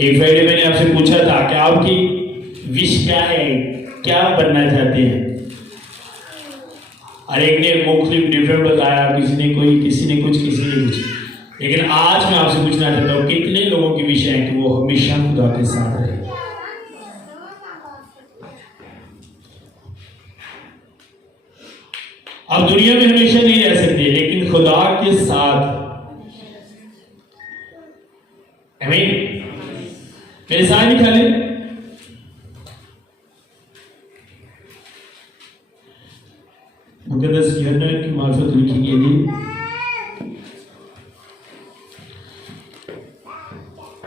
एक फ्राइडे मैंने आपसे पूछा था कि आपकी विश क्या है, क्या बनना चाहते हैं। हर एक ने मुख्तलिफ डिफरेंट बताया, किसी ने कुछ, किसी ने कुछ। लेकिन आज मैं आपसे पूछना चाहता हूँ कितने लोगों की विश है कि वो हमेशा खुदा के साथ रहे। आप दुनिया में हमेशा नहीं रह सकते, लेकिन खुदा के साथ। आमीन। मेरे साथ निकाले मुकद्दस यूहन्ना की मार्फत लिखी गई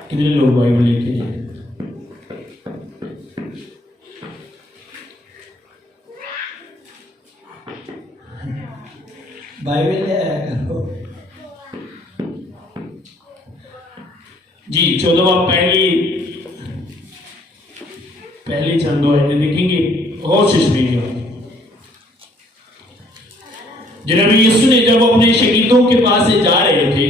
कितने लोग बाइबल लेके हैं? बाइबल करो जी। 14वां पहली चंद दो आयतें देखेंगे, गौर से सुनिएगा। जनाब यीशु ने जब अपने शहीदों के पास से जा रहे थे,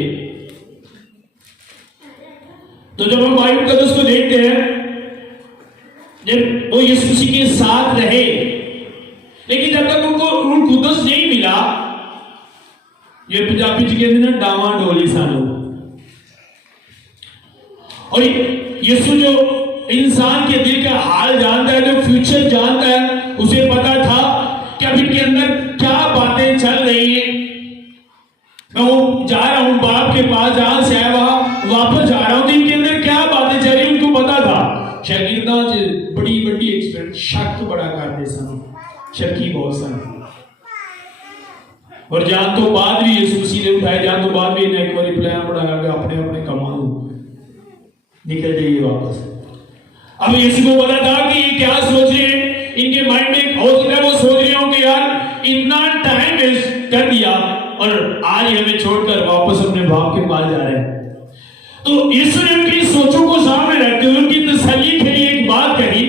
तो जब हम बाइबल मुकद्दस को देखते हैं, जब वो यीशु मसीह के साथ रहे, लेकिन जब तक उनको रूह कुदस नहीं मिला, ये पंजाबी जी कहते ना डावा डोली सानू। और यीशु जो इंसान के दिल का हाल जानता है, जो फ्यूचर जानता है, उसे पता था कि अब इनके अंदर क्या बातें चल रही हैं। मैं वो जा रहा हूं बाप के पास, जहां से आया वहां वापस जा रहा हूं, तो इनके अंदर क्या बातें चल रही उनको पता था। शागिर्दां बड़ी बड़ी एक्सपेक्ट शक बड़ा करते सन, शक्की बहुत सन। और जान तो बाद भी यीशु मसीह ने उठाए, जान तो बाद भी इन्हें एक बार प्लान बनाया कि अपने अपने कमाओ निकल जाइए वापस। अब यीशु को पता था कि ये क्या सोच रहे हैं, इनके माइंड में हो सकता है वो सोच रहे हो कि यार इतना टाइम वेस्ट कर दिया और आज हमें छोड़कर वापस अपने बाप के पास जा रहे हैं। तो यीशु ने उनकी सोचों को सामने रखते हुए उनकी तसल्ली के लिए एक बात कही।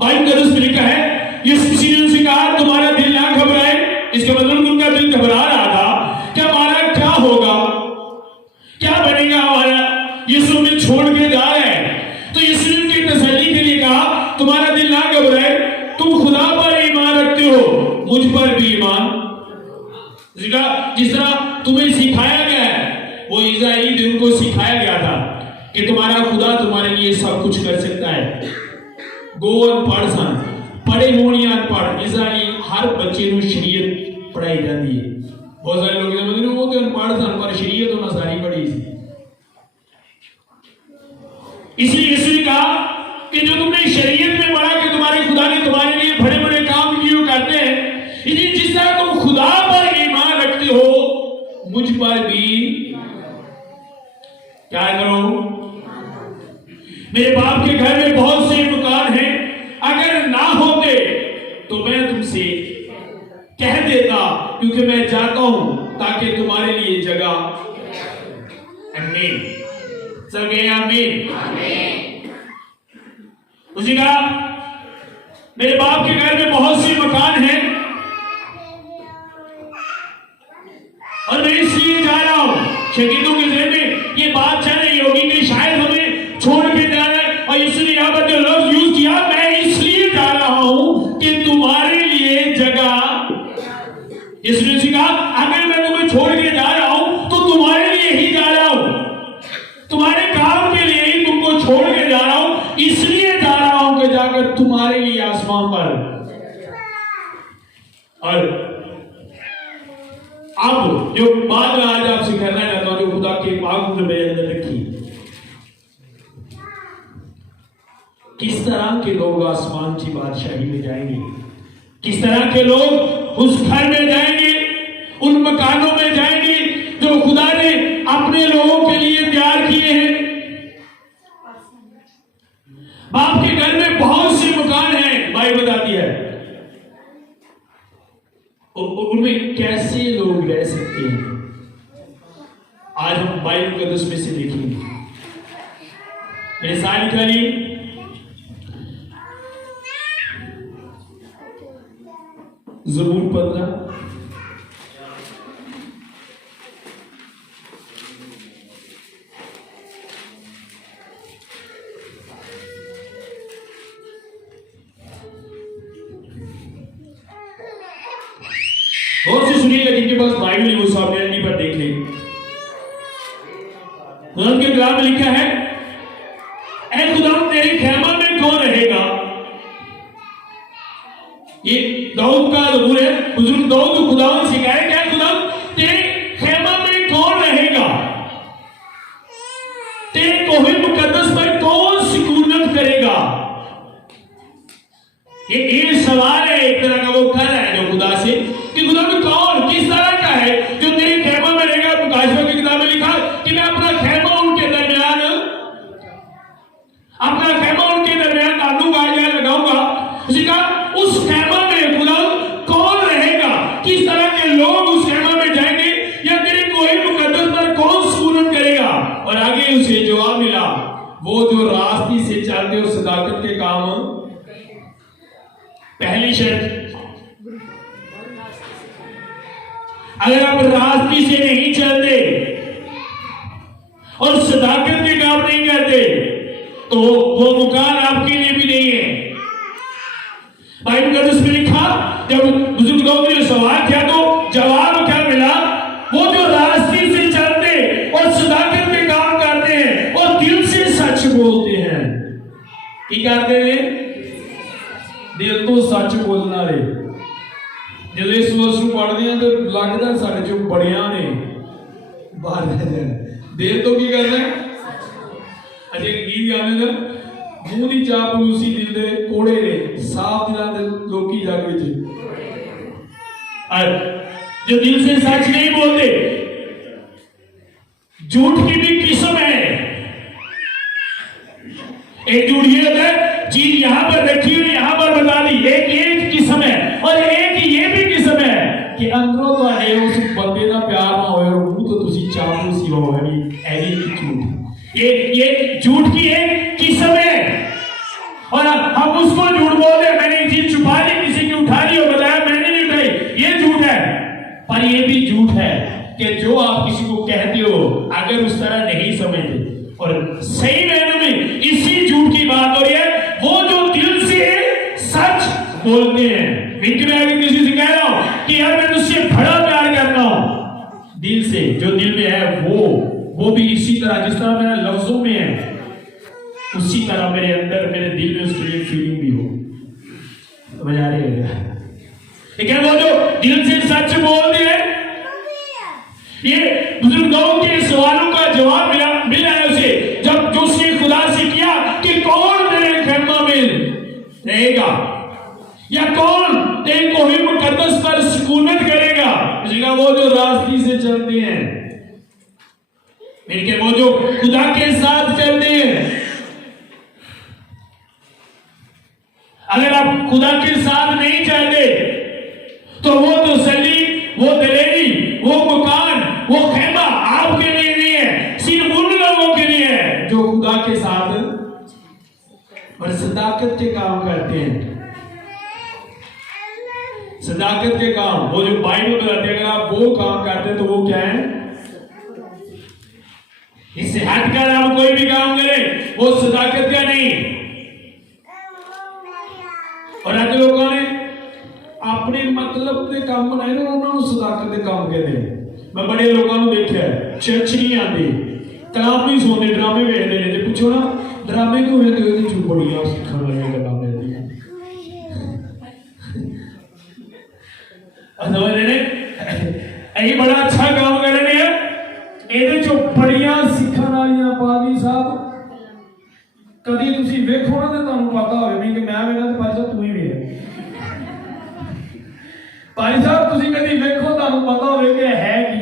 बाइबल मुकद्दस में लिखा है, यीशु मसीह ने उनसे कहा तुम्हारा दिल ना घबराए। इसका मतलब उनका दिल घबरा रहा था कि हमारा क्या होगा, क्या बनेगा हमारा, यीशु हमें छोड़ के जा रहे हैं। तो यीशु ने उनकी तसल्ली के लिए कहा तुम्हारा दिल ना घबराए, तुम खुदा पर ईमान रखते हो, मुझ पर भी ईमान। जिस तरह तुम्हें सिखाया गया है, वो इस्राएली भी उनको सिखाया गया था कि तुम्हारा खुदा तुम्हारे लिए सब कुछ कर सकता है। गो और पढ़ सन, पढ़े हों या अनपढ़, इस्राएली हर बच्चे को शरीयत पढ़ाई जाती है। बहुत सारे लोग समझते हैं वो तो अनपढ़ सन पर शरीयत तो नसारी पढ़ी थी। इसलिए यीशु ने कहा कि जो तुमने शरीयत में पढ़ा कि तुम्हारे खुदा ने तुम्हारे लिए बड़े बड़े काम क्यों करते हैं, इसलिए जिस तरह तुम खुदा पर ईमान रखते हो, मुझ पर भी क्या करो। मेरे बाप के घर में बहुत से मकान हैं, अगर ना होते तो मैं तुमसे कह देता, क्योंकि मैं जाता हूं ताकि तुम्हारे लिए जगह। आमीन। सब कहें आमीन। उसी कहा मेरे बाप के घर में बहुत से मकान हैं और मैं इसलिए जा रहा हूं। शहीदों के जहन में ये बात चल रही होगी कि शायद हमें छोड़ के जाना है, और यीशु ने यहां पर जो लफ्ज यूज किया, मैं इसलिए जा रहा हूं कि तुम्हारे लिए जगह। यीशु ने कहा अगर मैं तुम्हें छोड़ के जा रहा हूं तो तुम्हारे लिए ही जा रहा हूं, तुम्हारे काम के लिए ही तुमको छोड़ के जा रहा हूं, इसलिए जा रहा हूं कि जाकर तुम्हारे लिए आसमान पर। और अब जो बात मैं आज आपसे करना चाहता हूं, जो खुदा के पाक में मेरे अंदर रखी, किस तरह के लोग आसमान की बादशाही में जाएंगे, किस तरह के लोग उस घर में जाएंगे, उन मकानों में जाएंगे जो खुदा ने अपने लोगों के लिए तैयार किए हैं। बाप के घर में बहुत से मकान हैं, बाइबल बताती है, उनमें कैसे लोग रह सकते हैं। आज हम बाइबल मुकद्दस में से देखेंगे। मेरे साथ निकालिए ज़बूर 15, सुनिएगा, जिनके पास बाइबल है वो सामने एलडी पर देख लें। खुदा के कलाम में लिखा है, ऐ खुदा तेरे खैमा में कौन रहेगा। ये दाऊद का ज़बूर है। बुजुर्ग दाऊद खुदा से कहे, क्या खुदा तेरे खैमा में कौन रहेगा, तेरे कोहे मुकद्दस पर कौन सुकूनत करेगा। ये सवाल है एक तरह का, वो कर रहा है जो खुदा से कि खुदा में कौन किस तरह का है जो तेरे खैमा में रहेगा। मुकाशवा की किताब में लिखा कि मैं अपना खैमा उनके दरमियान डालूंगा या लगाऊंगा। उसी का उस खैमा में खुदा कौन रहेगा, किस तरह के लोग उस खैमा में जाएंगे, या तेरे कोहे मुकद्दस पर कौन सुकूनत करेगा। और आगे उसे जवाब मिला, वो जो रास्ते से चलते और सदाकत के काम। पहली शर्त, अगर आप रास्ते से नहीं चलते और सदाकत के काम नहीं करते तो वो मुकाम आपके लिए भी नहीं है। बाइबल में लिखा, जब बुजुर्ग लोगों ने सवाल किया तो जवाब क्या मिला, वो जो रास्ते से चलते और सदाकत के काम करते हैं और दिल से सच बोलते हैं। की करते हैं? दिल तो सच बोलना रे। जब इस वर्ष पढ़ते हैं तो लगता साढ़े जो बड़िया ने बाहर दिल तो की कर रहे हैं। अजे गीत गाने का मुंह की चापलूसी दिल दे कोड़े ने, साफ दिलां दे लोकी जग विच। जो दिल से सच नहीं बोलते, झूठ की भी किस्म है। एक झूठ ये होता है, चीज यहां पर रखी हुई यहां पर बता दी, एक किस्म है। और एक ये भी किस्म है कि अंदरों तो है उस बंदे का प्यार ना होए और मुंह तो तुसी चापलूसी हो है झूठ। ये झूठ की एक किस्म है। और हम उसको झूठ बोलते हैं, मैंने चीज छुपा ली, किसी की उठा ली और बताया मैंने नहीं उठाई, ये झूठ है। पर ये भी झूठ है कि जो आप किसी को कहते हो अगर उस तरह नहीं समझते। और सही मायने में इसी झूठ की बात हो रही है, वो जो दिल से सच बोलते हैं। मैं अगर किसी से कह रहा हूं कि यार मैं तुझसे बड़ा प्यार करता हूं, दिल से जो दिल में है वो भी इसी तरह, जिस तरह मेरे लफ्जों में है उसी तरह मेरे अंदर मेरे दिल में उसके लिए फीलिंग भी हो। समझ आ रही है क्या? वो जो दिल से सच बोलते हैं, ये बुजुर्गों के सवालों का जवाब मिला है उसे, जब जो उसने खुदा से किया कि कौन तेरे खैमा में रहेगा या कौन तेरे कोहे मुकद्दस पर सुकूनत करेगा। उसका वो जो रास्ते से चलते हैं, इनके वो जो खुदा के साथ चलते हैं। अगर आप खुदा के साथ नहीं चलते तो वो तसल्ली, वो दलेरी, वो मकान, वो खैमा आपके लिए नहीं है, सिर्फ उन लोगों के लिए है जो खुदा के साथ और सदाकत के काम करते हैं। सदाकत के काम, वो जो बाइबल बताते हैं, अगर आप वो काम करते हैं तो वो क्या है? इससे हटकर आप कोई भी काम करें वो सदाकत का नहीं। और अगर लोगों ने अपने मतलब के काम बनाए ना, उन्होंने सदाकत के काम कहते हैं। मैं बड़े लोगों को देखा है, चर्च नहीं आते, कलाम नहीं सुनते, ड्रामे वेखते हैं। पूछो ना ड्रामे क्यों वेखते हो? चुप बड़िया सीखने वाली गल्लां मिलदी हैं। अही बड़ा अच्छा काम कर रहे हैं, ਇਹਦੇ ਚੋਂ ਬੜੀਆਂ ਸਿੱਖਣ ਵਾਲੀਆਂ ਪਾਵੀ ਸਾਹਿਬ ਕਦੀ ਤੁਸੀਂ ਵੇਖੋ ਨਾ ਤੇ ਤੁਹਾਨੂੰ ਪਤਾ ਹੋਵੇ ਵੀ ਕਿ ਮੈਂ ਵੇਖਾਂ ਤੇ ਭਾਈ ਸਾਹਿਬ ਤੂੰ ਹੀ ਵੇਖ। ਭਾਈ ਸਾਹਿਬ ਤੁਸੀਂ ਕਦੀ ਵੇਖੋ ਤੁਹਾਨੂੰ ਪਤਾ ਹੋਵੇ ਕਿ ਹੈ ਕੀ।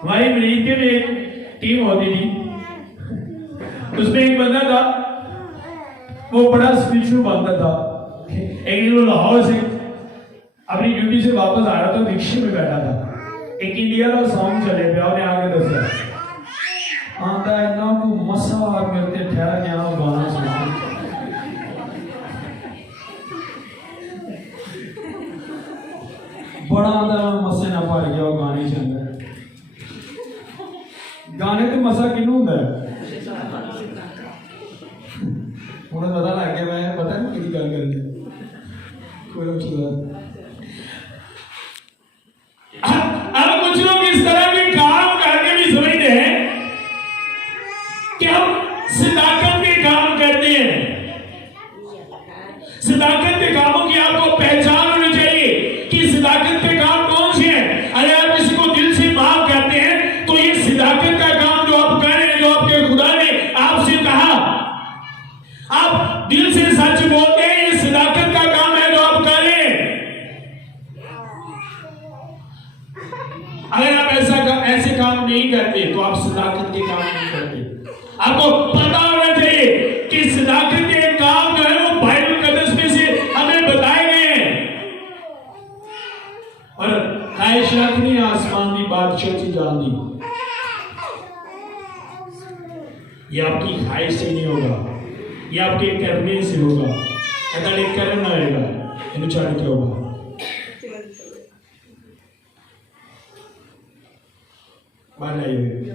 हमारी अमेरिका में एक टीम होती थी, उसमें एक बंदा था, वो बड़ा स्पिरिचुअल बंदा था। एक दिन वो लाहौर से अपनी ड्यूटी से वापस आ रहा था, रिक्शे में बैठा था, एक इंडिया का सॉन्ग चले पे, उन्हें आगे दसा आता इतना को मसा करते ठहर गया गाना सुना। बड़ा मसे ना भर गया गाने के अंदर। गाने तो मसा किनू होंदा है, उन्हें पता पता लग गया मैं पता नहीं कि गल करनी कोई अब कुछ लोग इस तरह के काम करके भी समझते हैं कि हम सदाकत के काम करते हैं। सदाकत के कामों की आपको पहचान होनी चाहिए कि सदाकत के काम कौन से हैं। अगर आप किसी को दिल से माफ करते हैं तो ये सदाकत का काम जो आप कर रहे हैं, जो आपके खुदा ने आपसे कहा, आप दिल से सच बोलते हैं, ये सदाकत का काम है जो आप कर रहे हैं। अगर आप ऐसे काम नहीं करते तो आप सदाकत के काम नहीं करते। आपको पता होना चाहिए कि सदाकत के काम जो है वो बाइबल मुकद्दस में से हमें बताए गए हैं। और ख्वाहिश रखनी आसमान की बादशाह की जान दी, ये आपकी ख्वाहिश से नहीं होगा, ये आपके करने से होगा। अगर एक करना आएगा इन छड़ के होगा। मान आइए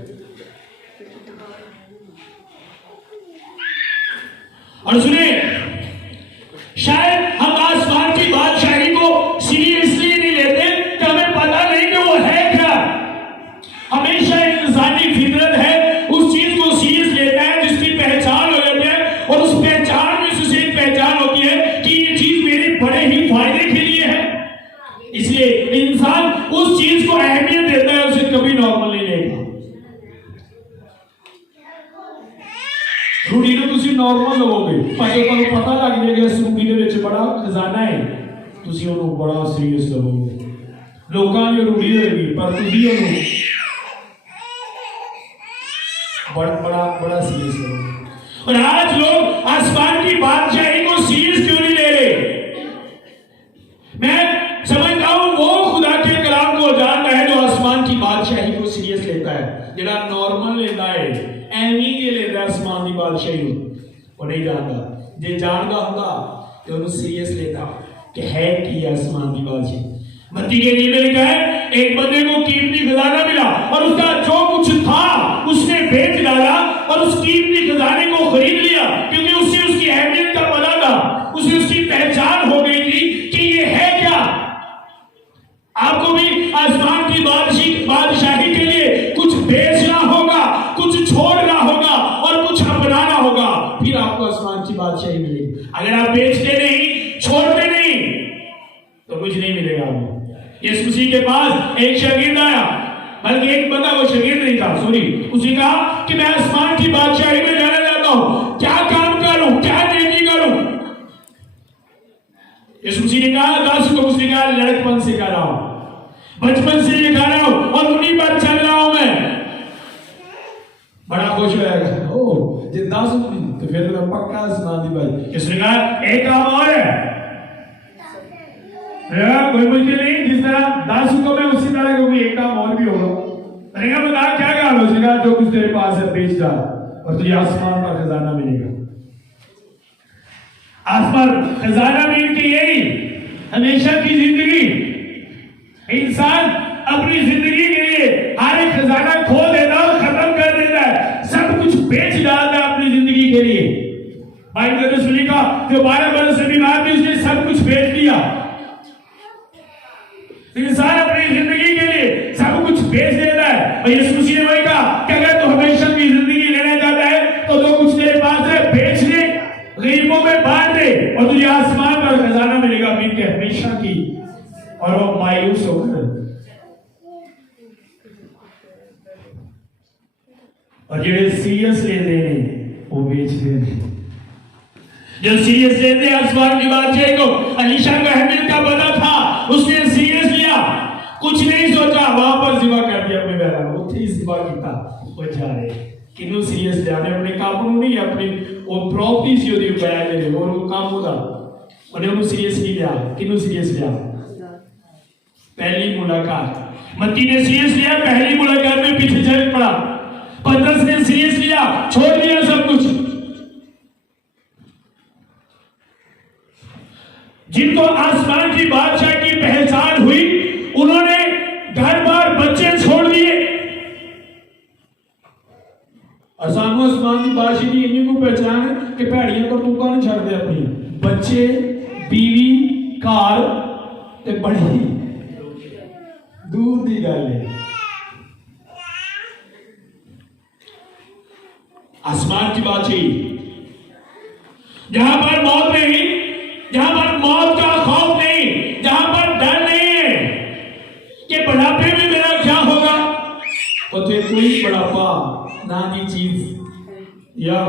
और सुने, शायद हम आसमान की बादशाही को सीरियसली नहीं लेते कि हमें पता नहीं कि वो है क्या। हमेशा इंसानी फितरत है उस चीज को सीरियस लेता है जिसकी पहचान हो जाती है, और उस पहचान में से एक पहचान होती है कि ये चीज मेरे बड़े ही फायदे के लिए है। इसलिए इंसान उस चीज को अहमियत देता है, उसे कभी नॉर्मल नहीं लेगा। रूढ़ी ਨੂੰ ਤੁਸੀਂ ਨਾਰਮਲ ਲਵੋਗੇ, ਭਾਵੇਂ ਤੁਹਾਨੂੰ ਪਤਾ ਲੱਗ ਜਾਏਗਾ ਇਸ ਰੂढ़ी ਦੇ ਵਿੱਚ ਬੜਾ ਖਜ਼ਾਨਾ ਹੈ, ਤੁਸੀਂ ਉਹਨੂੰ ਬੜਾ ਸੀਰੀਅਸ ਲਵੋਗੇ। ਲੋਕਾਂ ਦੀ ਰੂढ़ी ਹੋਏਗੀ ਪਰ ਤੁਸੀਂ ਉਹਨੂੰ बड़ा सीरियस लोग। और आज लोग आसमान की बादशाही को सीरियस क्यों नहीं ले रहे? मैं समझता हूं वो खुदा के कलाम को जानता है जो आसमान की बादशाही को सीरियस लेता है। जेड़ा नॉर्मल लेता है एवं के लेता है आसमान की बादशाही वो नहीं जानता। जे जानता होगा तो उन्हें सीरियस लेता कि है कि आसमान की बादशाही। मत्ती के नियम में लिखा है एक बंदे को कीमती खजाना मिला और उसका जो कुछ था उसने बेच डाला और उस कीमती खजाने को खरीद लिया, क्योंकि उससे उसकी अहमियत का पता था, उसे उसकी पहचान हो गई थी कि ये है क्या। आपको भी आसमान की बादशाही के लिए कुछ बेचना होगा, कुछ छोड़ना होगा और कुछ अपनाना होगा, फिर आपको आसमान की बादशाही मिलेगी। अगर आप बेचते नहीं, छोड़ते नहीं तो कुछ नहीं मिलेगा आपको। यीशु मसीह के पास एक शागिर्द आया, बल्कि एक बंदा, वो शागिर्द नहीं था, सॉरी, उसने कहा कि मैं आसमान की बादशाही में जाना चाहता हूं, क्या काम करूं, क्या नेकी करूं? यीशु मसीह ने कहा, दास को उसने कहा लड़कपन से कर रहा हूं, बचपन से ये कर रहा हूं और उन्हीं पर चल रहा हूं मैं। बड़ा खुश होगा, ओ जे 10 तो फिर मैं पक्का आसमान की बादशाही। यीशु ने कहा एक काम और है, कोई मुश्किल नहीं, जिस तरह 10 को मैं उसी तरह कोई एक काम और भी होगा। मैंने कहा बता क्या काम है? उसने कहा जो कुछ तेरे पास है बेच डाल और तुझे आसमान का खजाना मिलेगा। आसमान खजाना मिल के यही हमेशा की जिंदगी। इंसान अपनी जिंदगी के लिए हर एक खजाना खो देता है, खत्म कर देता है, सब कुछ बेच डालता है अपनी जिंदगी के लिए। बाइबल में लिखा जो 12 बरस से बीमार थी उसने सब कुछ बेच दिया। इंसान अपनी जिंदगी के लिए सब कुछ बेच देता है। और यीशु मसीह ने वही कहा कि अगर तू हमेशा की जिंदगी लेना चाहता है तो जो कुछ तेरे पास है बेच ले, गरीबों में बांट दे और तुझे आसमान पर खजाना मिलेगा मिल के हमेशा की। और वो मायूस होकर और जेडे सीरियस लेते हैं वो बेच देते। जो सीरियस लेते हैं आसमान की बादशाही को, अलीशा का अहमियत का पता था, उसने सीरियस लिया, कुछ नहीं सोचा, वहां पर जिबा कर दिया अपने बहन को, उठी जिबा किया वो जा रहे किनु सीरियस लिया अपने काम ਨੂੰ नहीं, अपनी वो प्रॉपर्टी सी ਉਹਦੀ ਪਾਇਆ ਜਿਹੜੇ और वो काम ਉਹਦਾ ਉਹਨੇ ਉਹਨੂੰ सीरियस नहीं लिया। किनु सीरियस लिया? पहली मुलाकात। मत्ती ने सीरियस लिया, पहली मुलाकात में पीछे चल पड़ा। पतरस ने सीरियस लिया, छोड़ दिया सब कुछ। जिनको आसमान की बादशाह की पहचान हुई उन्होंने घर बार बच्चे छोड़ दिए। और सामू आसमान की बादशाह की इन्हीं को पहचान है कि कि भैड़ियां करतूतां नहीं छड्डदे अपनी बच्चे बीवी घर ते बड़ी दूर की गल है। आसमान की बात चाहिए जहां पर मौत नहीं, जहां पर मौत का खौफ नहीं, जहां पर डर नहीं है कि बुढ़ापे में मेरा क्या होगा, उसे कोई बुढ़ापा ना दी चीज या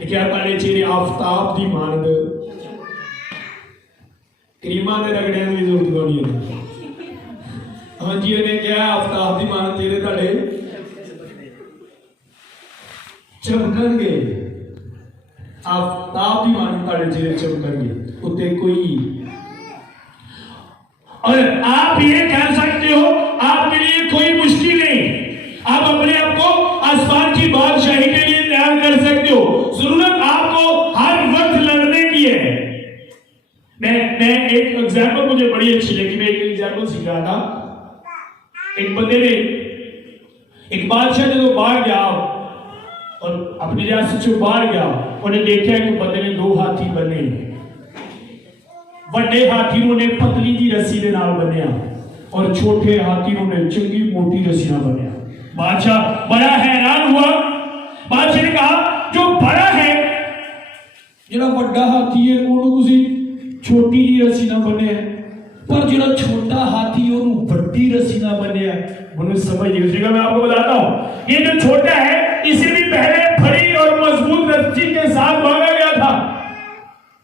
क्या पाले चेहरे आफ्ताब की मानद क्रीमा ने रगड़िया की जरूरत नहीं है। हाँ जी उन्हें क्या आफ्ताब की मानद चेहरे ਤੁਹਾਡੇ चमकणगे, आफ्ताब की मानद ਤੁਹਾਡੇ चेहरे चमकणगे उते कोई। और आप ये कह सकते हो आपके लिए कोई मुश्किल नहीं, आप अपने आप को आसमान की बादशाही के लिए तैयार कर सकते हो। जरूरत आपको हर वक्त लड़ने की है। मैं एक एग्जांपल मुझे बड़ी अच्छी लगी, मैं एक एग्जांपल सीख रहा था। एक बंदे ने एक बादशाह जो बाहर गया और अपनी रियासत से बाहर गया, उन्हें देखा कि बंदे ने 2 हाथी बने, बड़े हाथी ने पतली जी रस्सी के नाल बनिया और छोटे हाथी ने चंगी मोटी रस्सी नाल बनिया। बादशाह बड़ा हैरान हुआ। बादशाह ने कहा जो बड़ा है, जिहड़ा बड़ा हाथी है ओनू तुसी छोटी जी रस्सी नाल बनिया, पर जिहड़ा छोटा हाथी ओनू बड़ी रस्सी नाल बनिया। मुझे समझ नहीं उसका, मैं आपको बताता हूं। ये जो छोटा है इसे भी पहले बड़ी और मजबूत रस्सी के साथ बांधा गया था,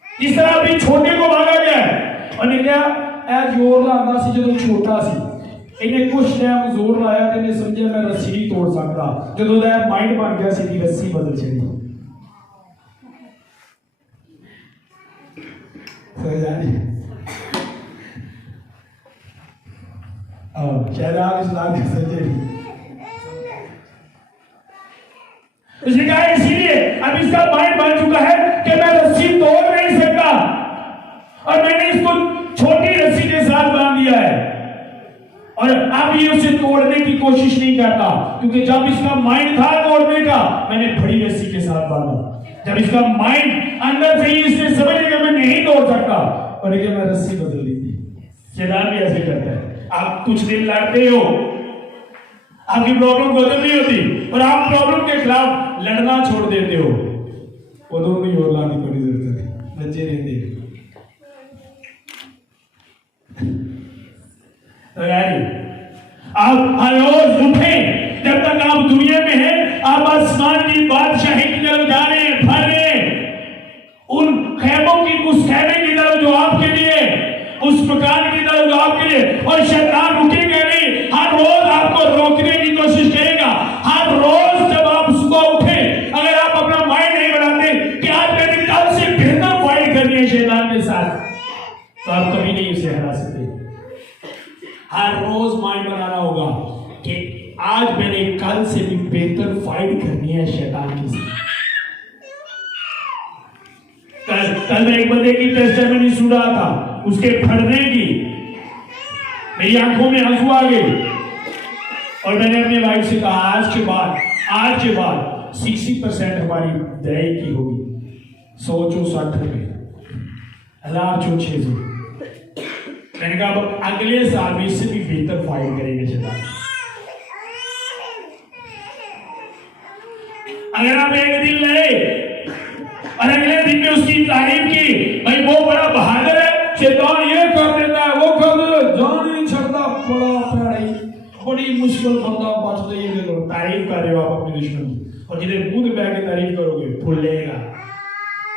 इस तरह भी छोटे को बांधा गया है। और क्या ए जोर लाता सी जो छोटा सी, इन्हें कुछ टाइम जोर लाया तो इन्हें समझा मैं रस्सी नहीं तोड़ सकता। जो माइंड बन गया सी रस्सी बदल चली। शायद आप इस लाभ के सच्चे उसने कहा इसीलिए अब इसका माइंड बन चुका है कि मैं रस्सी तोड़ नहीं सकता और मैंने इसको छोटी रस्सी के साथ बांध दिया है और अब ये उसे तोड़ने की कोशिश नहीं करता, क्योंकि जब इसका माइंड था तोड़ने का मैंने बड़ी रस्सी के साथ बांधा। जब इसका माइंड अंदर से ही इसने समझ लिया मैं नहीं तोड़ सकता और ये मैं रस्सी बदल दी थी। शैतान भी ऐसे करता है। आप कुछ दिन लड़ते हो, आपकी प्रॉब्लम खत्म नहीं होती और आप प्रॉब्लम के खिलाफ लड़ना छोड़ देते हो। वो दोनों ही और लाने की जरूरत है, बच्चे रहते आप हर रोज उठे, जब तक आप दुनिया में हैं आप आसमान की बादशाही की तरफ जा रहे हैं, भर रहे हैं उन खैमों की, उस खैमे की तरफ जो आपके लिए, उस मकान की तरफ जो आपके लिए। और शैतान रुकेगा नहीं, हर रोज आपको रोकने की कोशिश करेगा। हर रोज जब आप सुबह उठे, अगर आप अपना माइंड नहीं बनाते कि आज मैंने कल से बेहतर फाइट करनी है शैतान के साथ, तो आप कभी नहीं उसे हरा सकते। हर रोज माइंड बनाना होगा कि आज मैंने कल से भी बेहतर फाइट करनी है शैतान के साथ। कल मैं एक बंदे की टेस्टिमनी सुन रहा था, उसके फटने की मेरी आंखों में आंसू आ गए और मैंने अपनी वाइफ से कहा आज के बाद 60% हमारी दही की होगी, 100 60 रुपए, 1000 600। मैंने कहा अगले साल भी इससे भी बेहतर फाइट करेंगे शैतान। अगर आप एक दिन लड़े और अगले दिन में उसकी तारीफ की, भाई वो बड़ा बहादुर है, शैतान ये कर देता है वो कर देता है, जान नहीं छड़ता, बड़ा प्यारी बड़ी मुश्किल बंदा बचते ये देखो। तारीफ कर रहे हो आप अपने दुश्मन की, और जिन्हें मुंह में बैठ के तारीफ करोगे फूल लेगा।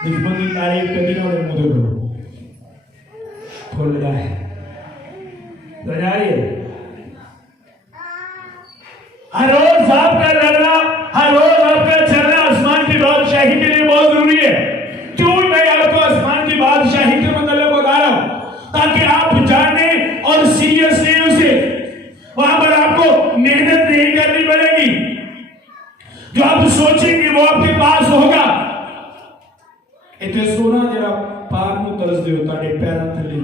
दुश्मन की तारीफ कभी ना मुंह में करो, फूल जाए। हर रोज आपका लड़ना, हर रोज आपका चलना आसमान की बादशाही के लिए बहुत जरूरी है। क्यों मैं आपको आसमान की बादशाही के मतलब बता रहा हूं, ताकि आप जाने और सीरियसली उसे वहां पर आपको मेहनत नहीं करनी पड़ेगी। जो आप सोचेंगे वो आपके पास होगा। इतने सोना जरा पार में तरस दे होता है पैर थले,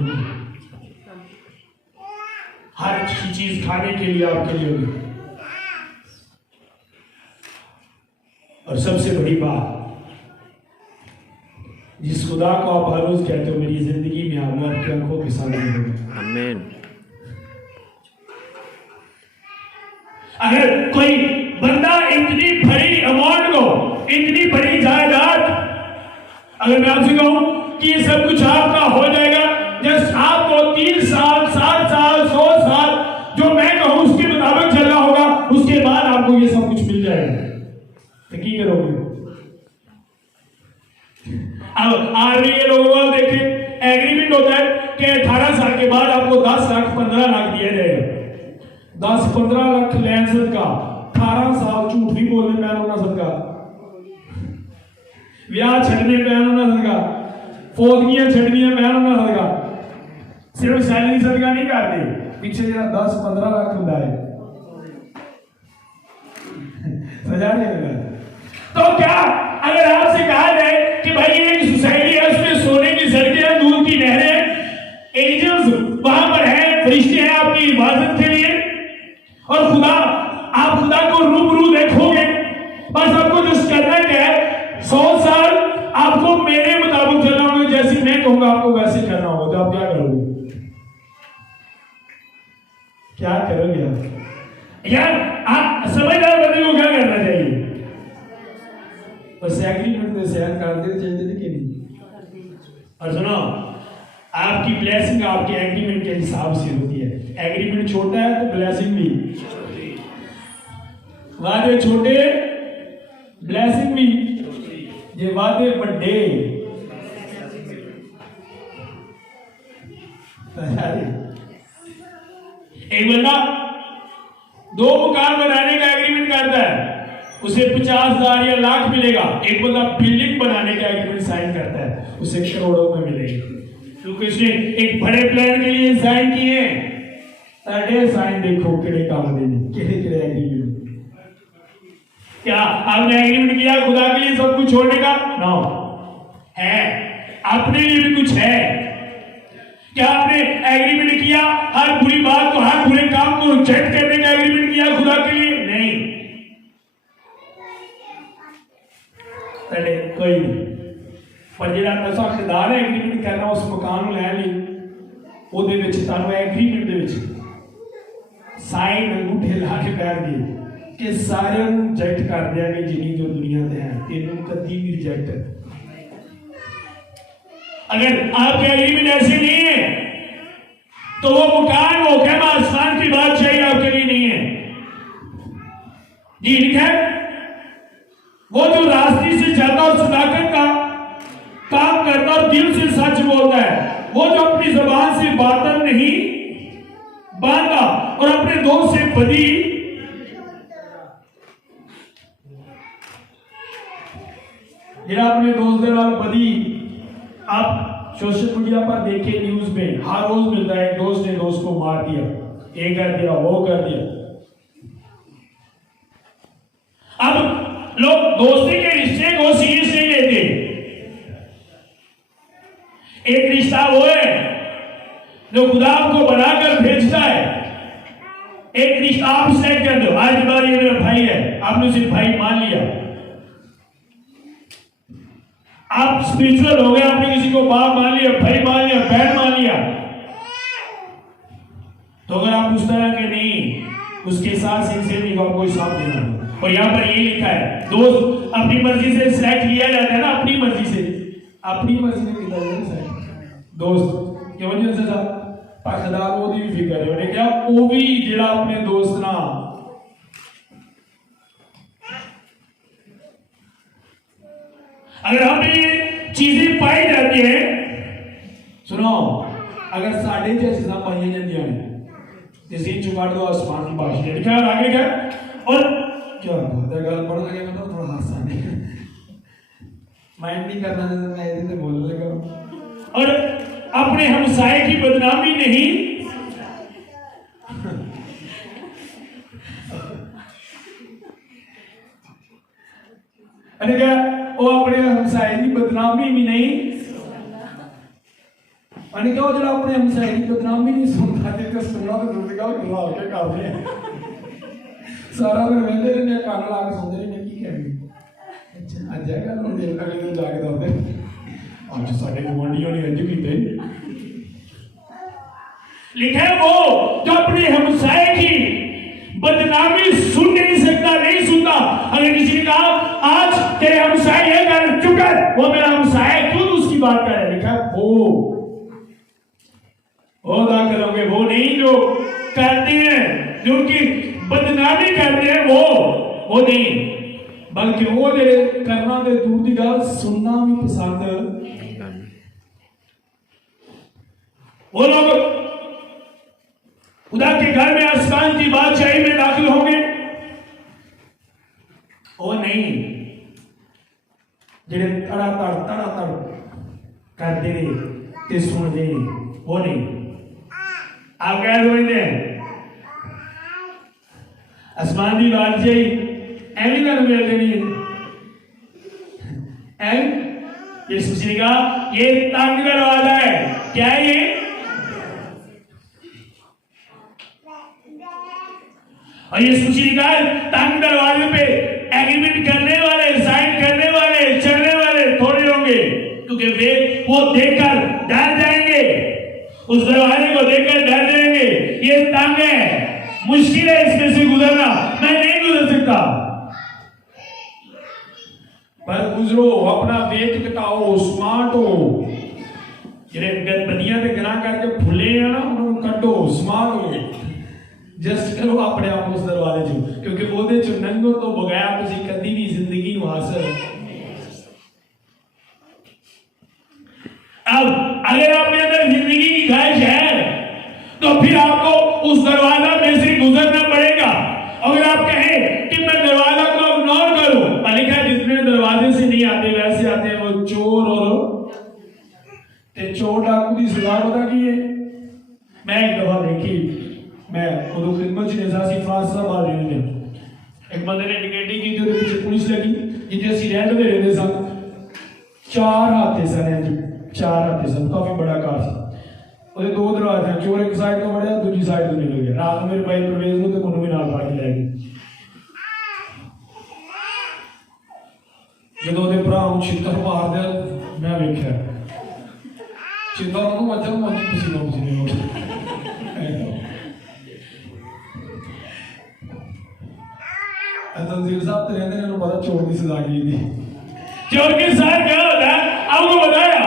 हर चीज खाने के लिए आपके लिए होगी। और सबसे बड़ी बात जिस खुदा को आप हर रोज कहते हो मेरी जिंदगी में आऊंगा, आपकी आंखों के सामने होगा। आमीन। अगर कोई बंदा इतनी बड़ी अमाउंट को, इतनी बड़ी जायदाद, अगर मैं आपसे कहूं कि ये सब कुछ आपका हो जाएगा, जस्ट आपको 3 साल 7 साल 100 साल जो मैं कहूं उसके मुताबिक चलना होगा, उसके बाद आपको ये सब कुछ मिल जाएगा, तो की करोगे? अब आर्मी के लोगों को देखें, एग्रीमेंट होता है कि 18 साल के बाद आपको 10 लाख 15 लाख दिया जाएगा। 10-15 लाख लैंड सदका, 18 साल झूठ नहीं बोलने पैन होना सदका, ब्याह छड़ने पैन होना सदका, फौजियां छड़नियां पैन होना सदका, सिर्फ सैलरी सदका नहीं करते, पीछे जरा 10-15 लाख होता है सजा नहीं। तो क्या अगर आपसे कहा जाए कि भाई एक सोसाइटी है, उसमें सोने की सड़कें, दूध की नहरें, एंजल्स वहां पर है, फरिश्ते हैं आपकी हिफाजत के लिए, और खुदा, आप खुदा को रूबरू देखोगे, बस आपको जिस करना क्या है, 100 साल आपको मेरे मुताबिक चलना होगा, जैसे मैं कहूंगा आपको वैसे करना होगा, तो आप क्या करोगे? क्या करोगे आप? यार आप समझदार बंदे को क्या करना चाहिए? बस एग्रीमेंट में साइन कर देना चाहिए कि नहीं? और सुनो, आपकी ब्लेसिंग आपके एग्रीमेंट के हिसाब से होती है। एग्रीमेंट छोटा है तो ब्लेसिंग भी, वादे छोटे ब्लेसिंग भी, ये वादे बड़े एक बंदा 2 मकान बनाने का एग्रीमेंट करता है, उसे 50,000 या लाख मिलेगा। एक बंदा बिल्डिंग बनाने का एग्रीमेंट साइन करता है, उसे करोड़ों में मिलेगा, क्योंकि उसने एक बड़े प्लान के लिए साइन किए। साढ़े साइन देखो केड़े काम देने, केड़े एग्रीमेंट। क्या आपने एग्रीमेंट किया खुदा के लिए सब कुछ छोड़ने का? नो है, अपने लिए भी कुछ है। क्या आपने एग्रीमेंट किया हर बुरी बात को, हर बुरे काम को रिजेक्ट करने का एग्रीमेंट किया खुदा के लिए? नहीं, पहले कोई पर जेड़ा नशा खरीदार है एग्रीमेंट करना उस मकान ਨੂੰ ਲੈਣ ਲਈ, ਉਹਦੇ ਵਿੱਚ ਤੁਹਾਨੂੰ एग्रीमेंट ਦੇ ਵਿੱਚ ਸਾਈਨ ਅੰਗੂਠੇ ਲਾ ਕੇ ਪੈਣਗੇ ਕਿ ਸਾਰਿਆਂ ਨੂੰ ਰਿਜੈਕਟ ਕਰ ਦਿਆਂਗੇ ਜਿੰਨੀ ਜੋ ਦੁਨੀਆ ਤੇ ਹੈ, ਤੈਨੂੰ ਕਦੀ ਵੀ ਰਿਜੈਕਟ। अगर आपके एग्रीमेंट ऐसे नहीं है तो वो मकान, वो कहना आसमान की बात चाहिए आपके लिए नहीं है जी। लिखा है वो जो रास्ते से जाता और सदाकत का काम करता और दिल से सच बोलता है, वो जो अपनी जबान से बातन नहीं बांधता और अपने दोस्त से बदी जिरा अपने दोस्त के नाल बदी। आप सोशल मीडिया पर देखे, न्यूज में हर रोज मिलता है, दोस्त ने दोस्त को मार दिया, ये कर दिया, वो कर दिया। अब लोग दोस्ती के रिश्ते को सीरियस नहीं लेते। एक रिश्ता वो है जो खुदा आपको बनाकर भेजता है। एक रिश्ता आप सेट कर दो, आज बार ये मेरा भाई है, आपने सिर्फ भाई मान लिया, आप स्पिरिचुअल हो गए, आपने किसी को बाप मान लिया, भाई मान लिया, बहन मान लिया। तो अगर आप उस तरह के नहीं, उसके साथ सिंसियरली को आपको साथ देना। और यहाँ पर ये लिखा है दोस्त अपनी मर्जी से सिलेक्ट किया जाता है ना, अपनी मर्जी से, अपनी मर्जी से किया जाता है दोस्त की वजह से साहब पखदार वो भी फिक्र है। उन्हें क्या वो भी जिला अपने दोस्त ना, अगर हमें ये चीजें पाई जाती है, सुनो, अगर साढ़े जैसे ना पाई जाती है जैसे चुकाड़ दो आसमान की बात है। क्या आगे क्या और क्या बात है, गल पढ़ लगे मतलब थोड़ा हादसा नहीं माइंड नहीं करना चाहिए, मैं ऐसे बोलने लगा। और अपने हमसाए की बदनामी नहीं, अरे क्या वो अपने हमसाए की बदनामी भी नहीं, अने क्या जो अपने हमसाए की बदनामी नहीं सुनता थे तो सुनना तो दूसरी गल करवा के कर रहे सारा दिन वेंदे रहने कान ला के सुनते रहने की कहनी। अच्छा आज गल हम दिल अगले दिन जाके दौड़ते आज साढ़े गुआंढियों ने अंज किए लिखा है वो जो अपने हमसाए की बदनामी सुन नहीं सकता, नहीं सुनता। अगर किसी ने कहा आज तेरे हमसाए ये कर चुप कर, वो मेरा हमसाया क्यों उसकी बात कर रहे, लिखा वो अदा करोगे, वो नहीं जो करते हैं, जो उनकी बदनामी करते हैं वो नहीं, बल्कि वो करना दे दूर की गल सुनना भी पसंद। वो लोग खुदा के घर में आसमान की बादशाही में दाखिल होंगे, वो नहीं जिन्हें तड़ा तड़ करते रहे सुन दे, वो नहीं। आप कह रहे आसमान की बादशाही एवं का मिल देनी है। यीशु ने कहा ये तंग दरवाजा है, क्या है ये? और यीशु ने कहा तंग दरवाजे पे एग्रीमेंट करने वाले, साइन करने वाले, चलने वाले थोड़े होंगे, क्योंकि वे वो देखकर डर जाएंगे, उस दरवाजे को देखकर डर जाएंगे। ये तंग है, मुश्किल है इसमें से गुजरना, मैं नहीं गुजर सकता। पर गुजरो, अपना वेट घटाओ, स्मार्ट हो, जिन्हें बदियां ते गना करके भुले हैं ना, उन्होंने कटो, स्मार्ट हो, जस्ट करो अपने आप उस दरवाजे चो, क्योंकि ओदे चो नंगो तो बगैर तुसी कदी भी जिंदगी हासिल। अब अगर आपके अंदर जिंदगी की ख्वाहिश है तो फिर आपको उस दरवाजा में से गुजरना पड़ेगा। अगर आप कहें कि मैं दरवाजा को इग्नोर करूं, लिखा जितने दरवाजे से नहीं आते वैसे आते हैं वो चोर, और चोर डाकू की सजा पता की है? मैं एक दफा देखी, मैं उदो खिदमत च नेसासी फ्रांस दा बाहर रहने गया, एक बंदे ने टिकटी की जो पीछे पुलिस लगी, जिथे असि रहते रहते सन, 4 हाथे सन, 4 हाथे सन, काफी बड़ा घर सा, ਉਹਦੇ 2 दरवाजे, चोर एक साइड तो बढ़िया, दूसरी साइड तो निकल गया। रात में मेरे भाई प्रवेश को तो भी नाल फाड़ के लै गए। जो ਉਹਦੇ ਭਰਾ ਨੂੰ ਛਿੱਤਰ ਮਾਰਦੇ ਮੈਂ ਵੇਖਿਆ, ਛਿੱਤਰ ਉਹਨੂੰ ਮੱਝਾਂ ਨੂੰ ਪਸੀਨਾ ਹੋ तंजीर साहब तो रहते हैं, पता चोर की सजा की थी। चोर के साथ क्या होता है आपको बताया,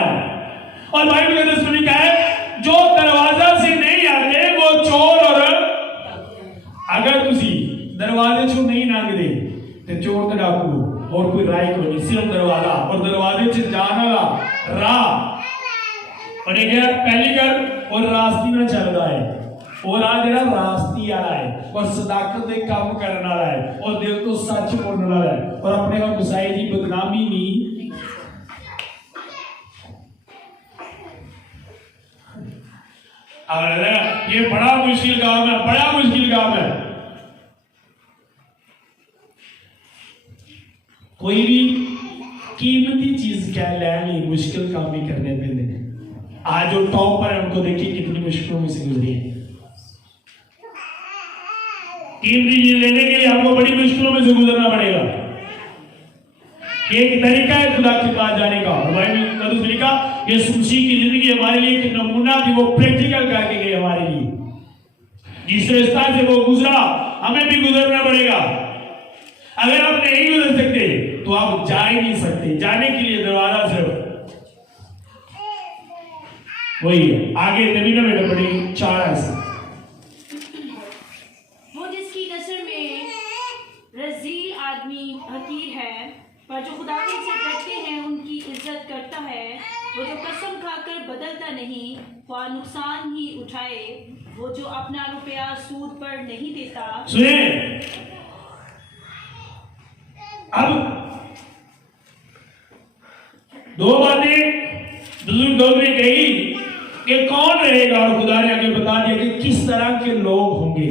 और बाइबल के अंदर लिखा है जो दरवाजा से नहीं आते वो चोर, और अगर तुसी दरवाजे छो नहीं लंघदे ते चोर ते डाकू और कोई राय को नहीं, सिर्फ दरवाजा और दरवाजे से जाने वाला राह। और ये पहली गल और रास्ती में चलता है, और आज जरा रास्ती वाला है, और सदाकत दे काम करने वाला है, और दिल तो सच बोलने वाला है, और अपने हम गुसाई की बदनामी नहीं। ये बड़ा मुश्किल काम है, बड़ा मुश्किल काम है। कोई भी कीमती चीज क्या लेनी मुश्किल काम भी करने पे। आज जो टॉप पर है उनको देखिए कितनी मुश्किलों में से गुजरी है। कीमती चीज लेने के लिए आपको बड़ी मुश्किलों में से गुजरना पड़ेगा। एक तरीका है खुदा के पास जाने का। बाइबल में लिखा यीशु मसीह की जिंदगी हमारे लिए एक नमूना थी, वो प्रैक्टिकल करके गए हमारे लिए। जिस रास्ता से वो गुजरा हमें भी गुजरना पड़ेगा। अगर आप नहीं गुजर सकते तो आप जा ही नहीं सकते। जाने के लिए दरवाजा सिर्फ वही है। आगे नबीना में बड़ी 4 ऐसे वो जिसकी नजर में रजील आदमी हकीर है, पर जो खुदा से डरते हैं उनकी इज्जत करता है। वो जो कसम खाकर बदलता नहीं वह नुकसान ही उठाए। वो जो अपना रुपया सूद पर नहीं देता। सुनिए, अब 2 बातें बुजुर्ग लोग ने कही कि कौन रहेगा, और खुदा ने आगे बता दिया कि किस तरह के लोग होंगे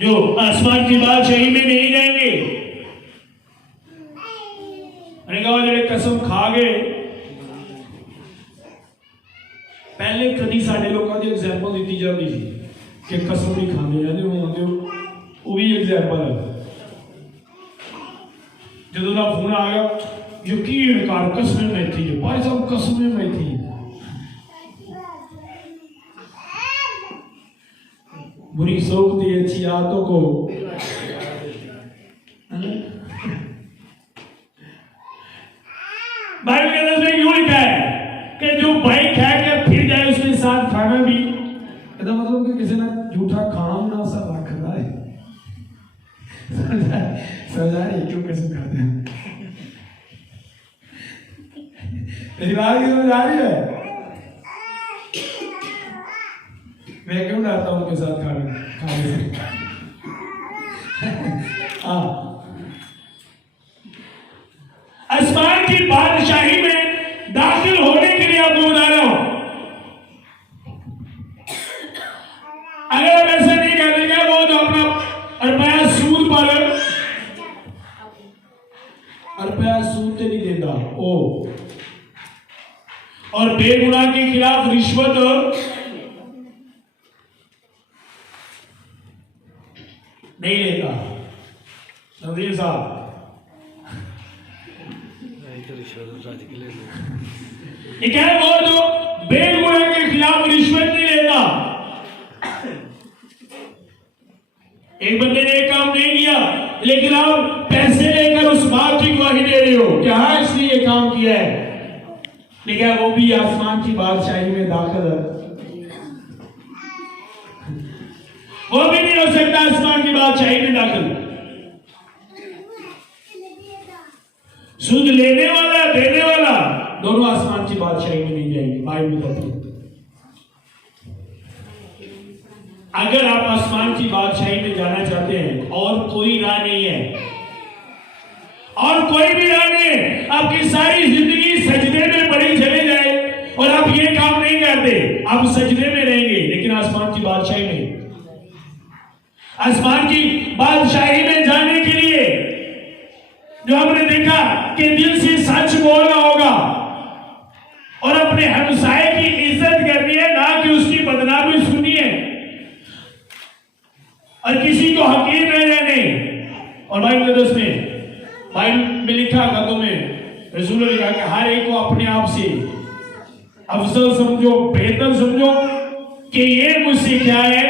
जो आसमान की बादशाही में नहीं जाएंगे। जो कसम खा गए, पहले कभी साढ़े लोगों की एग्जाम्पल दी जाती थी कि कसम नहीं खाते रहते वो भी एग्जाम्पल है। जो फोन आ गया यकीन कर कसमें में थी भाई साहब, कसमें में थी। बुरी सोच दी अच्छी आदतों को बाइबल के अंदर यूं लिखा है कि जो भाई खा के फिर जाए उसके साथ खाना भी, इसका मतलब कि किसी ने झूठा खाना ना सब रखना है। समझा रही क्यों कैसे खाते हैं? मेरी बात की समझ आ रही है? मैं क्यों डरता हूं उनके साथ खाने से? हाँ, आसमान की बादशाही में दाखिल होने के लिए आपको बता रहा हूं। अगर आप ऐसा नहीं कर देंगे वो तो अपना रुपया सूद पर रुपया सूद नहीं देता ओ, और बेगुनाह के खिलाफ रिश्वत नहीं लेता। नजीर साहब ये क्या है? वो जो बेगुनाह के खिलाफ रिश्वत नहीं लेता। एक बंदे ने एक काम नहीं किया लेकिन आप पैसे लेकर उस बात की गवाही दे रहे हो कि हाँ इसने ये काम किया है, लेकिन वो भी आसमान की बादशाही में दाखिल है। वो भी नहीं हो सकता आसमान की बादशाही में दाखिल। सूद लेने वाला देने वाला दोनों आसमान की बादशाही में नहीं जाएंगे। बाइबल बताती है अगर आप आसमान की बादशाही में जाना चाहते हैं और कोई राह नहीं है, और कोई भी राह नहीं है, आपकी सारी जिंदगी सजदे में पड़ी चले जाए और आप ये काम नहीं करते, आप सजदे में रहेंगे लेकिन आसमान की बादशाही में, आसमान की बादशाही में जाने के लिए जो हमने देखा कि दिल से सच बोलना होगा और अपने हमसाये की इज्जत करनी है, ना कि उसकी बदनामी सुननी है और किसी को हकीर न जाने। और बाइबल में लिखा खतों में रसूल ने लिखा कि हर एक को अपने आप से अफजल समझो, बेहतर समझो कि ये मुझसे क्या है।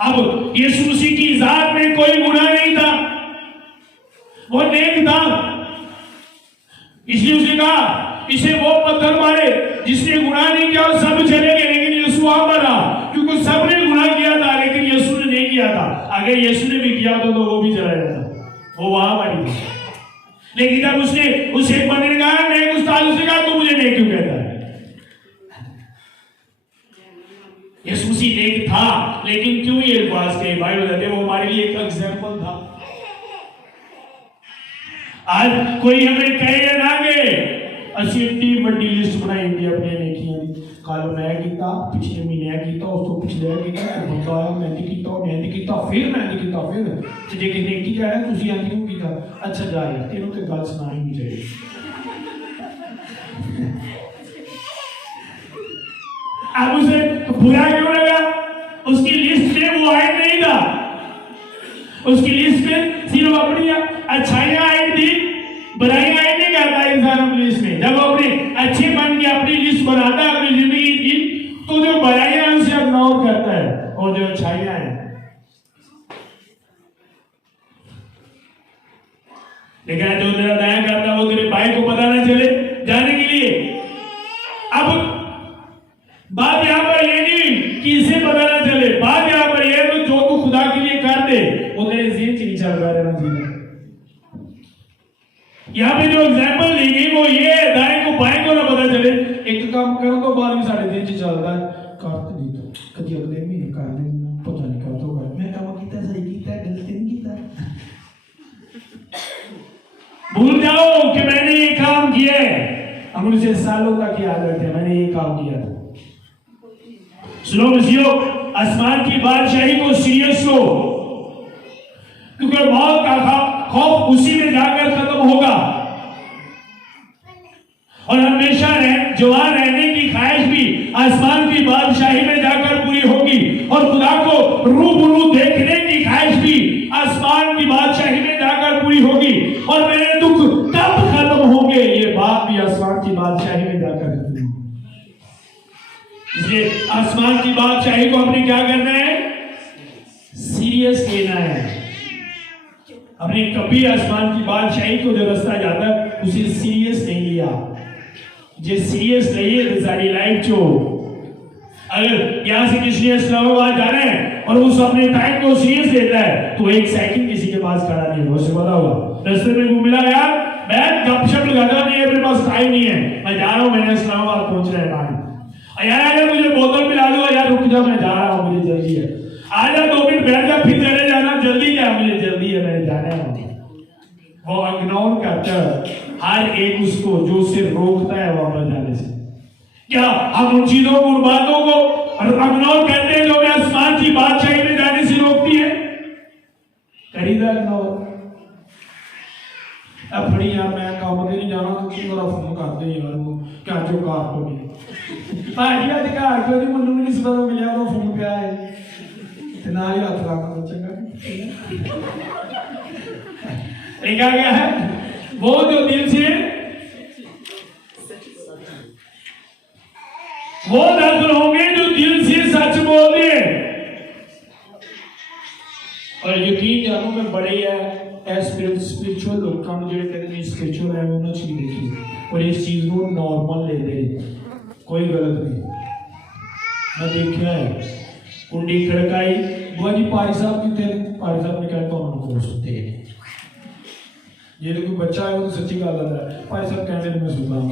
अब यीशु मसीह की जात में कोई गुनाह नहीं था, वो नेक था, इसलिए उसने कहा इसे वो पत्थर मारे जिसने गुनाह नहीं किया, सब चले गए लेकिन यीशु वहां पर रहा, क्योंकि सबने गुनाह किया था लेकिन यीशु ने नहीं किया था। अगर यीशु ने भी किया था तो वो भी चला जाता, वो वहां पर ही था। लेकिन जब उसने उस एक बंदे ने कहा नहीं, उस्ताद से कहा तू मुझे नहीं क्यों कहता है? यीशु मसीह नेक था लेकिन क्यों ये बात कही? बाइबल कहते हैं वो हमारे लिए एक एग्जाम्पल था। आज कोई हमें कहे या ना कहे, ਅਸੀਂ ਇੱਡੀ ਵੱਡੀ ਲਿਸਟ ਬਣਾਈ ਹੁੰਦੀ ਆਪਣੀਆਂ ਨੇਕੀਆਂ ਦੀ। ਕੱਲ ਮੈਂ ਕੀਤਾ, ਪਿਛਲੇ ਮਹੀਨੇ ਕੀਤਾ, ਉਸ ਤੋਂ ਪਿਛਲੇ ਕੀਤਾ, ਬੰਦਾ ਆਇਆ ਮੈਂ ਨਹੀਂ ਕੀਤਾ, ਉਹਨੇ ਨਹੀਂ ਕੀਤਾ, ਫਿਰ ਮੈਂ ਨਹੀਂ ਕੀਤਾ, ਫਿਰ ਤੇ ਜੇ ਕਿਸੇ ਨੇ ਕੀ ਕਹਿਣਾ ਤੁਸੀਂ ਅੱਜ ਕਿਉਂ ਕੀਤਾ? ਅੱਛਾ ਜਾ ਯਾਰ ਤੈਨੂੰ ਤੇ ਗੱਲ ਸੁਣਾ ਹੀ ਨਹੀਂ ਚਾਹੀਦੀ। अब उसे बुरा क्यों लगा? उसकी लिस्ट में वो आयत नहीं था, उसकी लिस्ट में सिर्फ अपनी अच्छाइयां आयत थी, बुराइयां आयत नहीं करता इंसान अपनी लिस्ट में। जब अपने अच्छे बन के अपनी लिस्ट बनाता है अपनी जिंदगी की, तो जो बुराइयां उसे इग्नोर करता है और जो अच्छाइयां हैं लेकिन जो तेरा दया करता है वो तेरे भाई को पता ना चले जाने के लिए। अब बात यहां पर ये नहीं कि इसे पता ना चले, बात यहां पर ये है जो तू खुदा के लिए कर दे वो तेरे जेहन से नहीं चल रहा रहना चाहिए। यहां पे जो एग्जांपल दी गई वो ये है दाएं को बाएं को ना पता चले। एक काम करो तो बाद में साढ़े दिन से चलता है कर नहीं तो कभी अगले महीने कर देना, पता नहीं कर तो कर मैं काम किया सही किया गलती नहीं किया। भूल जाओ कि मैंने ये काम किया है। हम उसे सालों तक याद रखते हैं मैंने ये काम किया था। सुनो मसीहो, आसमान की बादशाही को सीरियस लो, क्योंकि मौत का खौफ उसी में जाकर खत्म होगा और हमेशा जवान रहने की ख्वाहिश भी आसमान की बादशाही में जाकर पूरी होगी और खुदा को रूबरू देखने की ख्वाहिश भी आसमान की बादशाही में जाकर पूरी होगी। और मेरे दुख तब आसमान की बादशाही को आपने क्या करना है? सीरियस लेना है। आपने कभी आसमान की बादशाही को जो रास्ता जाता है उसे सीरियस नहीं लिया। जो सीरियस नहीं है तो सारी लाइफ जो अगर यहाँ से किसी ने इस्लामाबाद जाना है और वो अपने टाइम को सीरियस लेता है तो एक सेकंड किसी के पास खड़ा नहीं होगा। उसे पता होगा रास्ते में वो मिला यार मैं गपशप लगाता नहीं है, मेरे पास टाइम नहीं है, मैं जा रहा हूँ, मैंने इस्लामाबाद पहुंचना है टाइम। यार मुझे बोतल पिला दो यार, रुक जा मैं जा रहा हूँ, मुझे जल्दी है, आजा 2 मिनट बैठ जा, फिर चले जाना, जल्दी क्या, मुझे जल्दी है, मैं जाना है। वो इग्नोर करता है हर एक उसको जो उसे रोकता है वापस जाने से। क्या हम उन चीजों को, उन बातों को इग्नोर करते हैं जो हमें आसमान की बादशाही में जाने से रोकती है? करीदा इग्नोर। अब बड़ी यार मैं काम पे नहीं जाना तो मेरा फोन कर दे यार, वो क्या जो कार को भी भाजी आज घर को नहीं मनु नहीं सदा मिलिया तो फोन पे आए ते ना ही हाथ रख दो चंगा। एक आ गया है वो जो दिल से वो नजर होंगे जो दिल से सच बोलते हैं। और यकीन जानो मैं बड़े है स्पिरिचुअल लोग जो कहते हैं स्पिरिचुअल है उन्होंने चीज देखी और इस चीज को नॉर्मल ले ले, कोई गलत नहीं। मैं देखा है कुंडी खड़काई, बुआ जी पारी साहब कितने, पारी साहब ने कहा तो हम हो सकते हैं ये कोई बच्चा है वो तो सच्ची गल है, पारी साहब कहते मैं सुनता हूँ।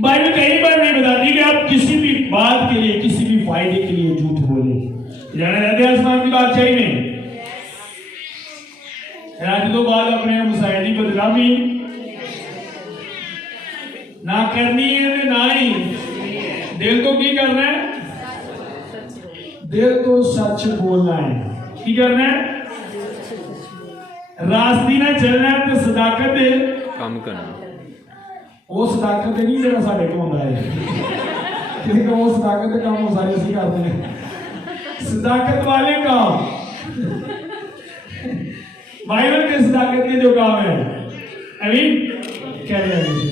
बाइबल कई बार नहीं बताती कि आप किसी भी बात के लिए, किसी भी फायदे के लिए झूठ बोले। जाना जाते हैं आसमान की बादशाही में रात तो बाद अपने मुसाइदी बदनामी ना करनी है ना ही दिल तो की करना है, दिल तो सच बोलना है। की करना है? रास्ती ना चलना है तो सदाकत दे काम करना। वो सदाकत नहीं जो साढ़े को होता है, क्योंकि वो सदाकत के काम सारे इसी करते हैं, सदाकत वाले काम बाइबल के सदाकत के जो काम है अभी कह रहे हैं